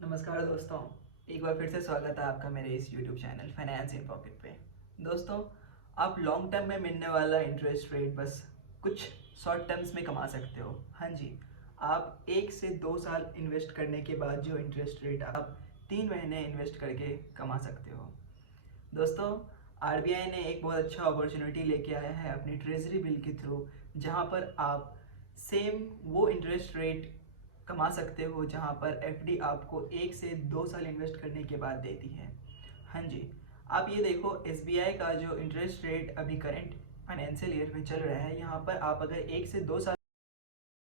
नमस्कार दोस्तों, एक बार फिर से स्वागत है आपका मेरे इस YouTube channel finance in pocket पे। दोस्तों, आप लॉन्ग टर्म में मिलने वाला इंटरेस्ट रेट बस कुछ शॉर्ट टर्म्स में कमा सकते हो। हाँ जी, आप 1 से 2 साल इन्वेस्ट करने के बाद जो इंटरेस्ट रेट आप 3 महीने इन्वेस्ट करके कमा सकते हो। दोस्तों, आरबीआई ने एक बहुत अच्छा अपॉर्चुनिटी लेके आया है अपनी ट्रेजरी बिल के थ्रू, जहां पर आप सेम वो इंटरेस्ट रेट कमा सकते हो जहां पर एफडी आपको 1 से 2 साल इन्वेस्ट करने के बाद देती है। हाँ जी, आप ये देखो, एसबीआई का जो इंटरेस्ट रेट अभी करंट फाइनेंशियल ईयर में चल रहा है, यहाँ पर आप अगर 1 से 2 साल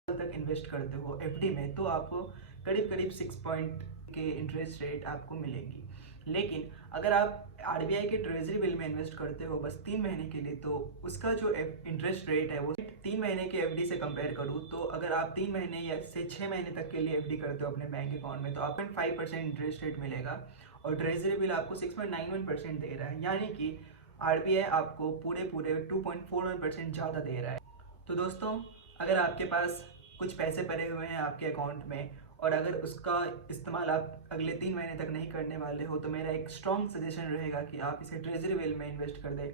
तक इन्वेस्ट करते हो एफडी में, तो आपको करीब करीब 6 पॉइंट के इंटरेस्ट रेट आपको मिलेंगी। लेकिन अगर आप आरबीआई के ट्रेजरी बिल में इन्वेस्ट करते हो बस 3 महीने के लिए, तो उसका जो इंटरेस्ट रेट है वो 3 महीने के एफडी से कंपेयर करूँ तो अगर आप 3 महीने या से 6 महीने तक के लिए एफडी करते हो अपने बैंक अकाउंट में, तो आपको 5% इंटरेस्ट रेट मिलेगा और ट्रेजरी बिल आपको 6.91% दे रहा है, यानी कि आरबीआई आपको पूरे पूरे 2.41% ज़्यादा दे रहा है। तो दोस्तों, अगर आपके पास कुछ पैसे पड़े हुए हैं आपके अकाउंट में और अगर उसका इस्तेमाल आप अगले 3 महीने तक नहीं करने वाले हो, तो मेरा एक स्ट्रॉन्ग सजेशन रहेगा कि आप इसे ट्रेजरी बिल में इन्वेस्ट कर दें,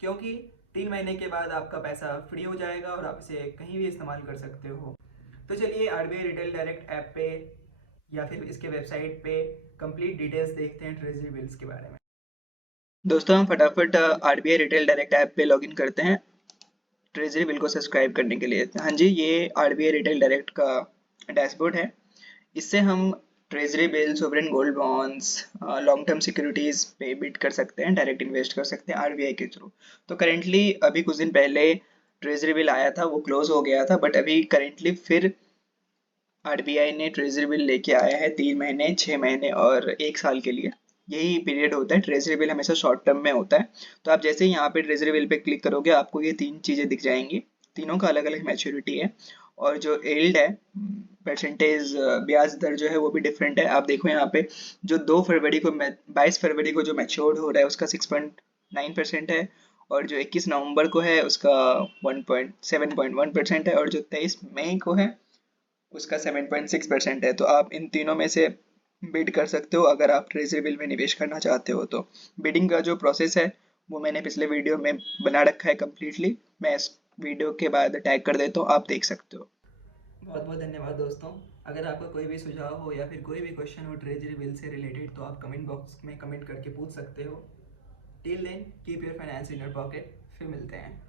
क्योंकि 3 महीने के बाद आपका पैसा फ्री हो जाएगा और आप इसे कहीं भी इस्तेमाल कर सकते हो। तो चलिए आरबीआई रिटेल डायरेक्ट ऐप पे या फिर इसके वेबसाइट पे कंप्लीट डिटेल्स देखते हैं ट्रेजरी बिल्स के बारे में। दोस्तों, हम फटाफट आरबीआई रिटेल डायरेक्ट ऐप पे लॉगिन करते हैं ट्रेजरी बिल को सब्सक्राइब करने के लिए। हाँ जी, ये आरबीआई रिटेल डायरेक्ट का डैशबोर्ड है। इससे हम treasury bill, sovereign gold bonds, long term securities पे बिड कर सकते हैं, डायरेक्ट इन्वेस्ट कर सकते हैं आरबीआई के थ्रू। तो करेंटली अभी कुछ दिन पहले ट्रेजरी बिल आया था, वो क्लोज हो गया था, बट अभी करेंटली फिर आरबीआई ने ट्रेजरी बिल लेके आया है 3 महीने, 6 महीने और 1 साल के लिए। यही पीरियड होता है। ट्रेजरी बिल हमेशा शॉर्ट टर्म में होता है। तो आप जैसे ही यहाँ पे ट्रेजरी बिल पे क्लिक करोगे, आपको ये 3 चीजें दिख जाएंगी। तीनों का अलग अलग मैच्योरिटी है और जो एल्ड है, परसेंटेज ब्याज दर जो है वो भी डिफरेंट है। आप देखो यहाँ पे जो 2 फरवरी को 22 फरवरी को जो मैच्योर्ड हो रहा है उसका 6.9% है, और जो 21 नवंबर को है उसका 7.1% है, और जो 23 मई को है उसका 7.6% है। तो आप इन तीनों में से बिड कर सकते हो अगर आप ट्रेजरी बिल में निवेश करना चाहते हो। तो बिडिंग का जो प्रोसेस है वो मैंने पिछले वीडियो में बना रखा है कम्प्लीटली। मैं इस वीडियो के बाद टैग कर देता हूँ, आप देख सकते हो। बहुत बहुत धन्यवाद दोस्तों। अगर आपका कोई भी सुझाव हो या फिर कोई भी क्वेश्चन हो ट्रेजरी बिल से रिलेटेड, तो आप कमेंट बॉक्स में कमेंट करके पूछ सकते हो। Till then keep your finance in your pocket. फिर मिलते हैं।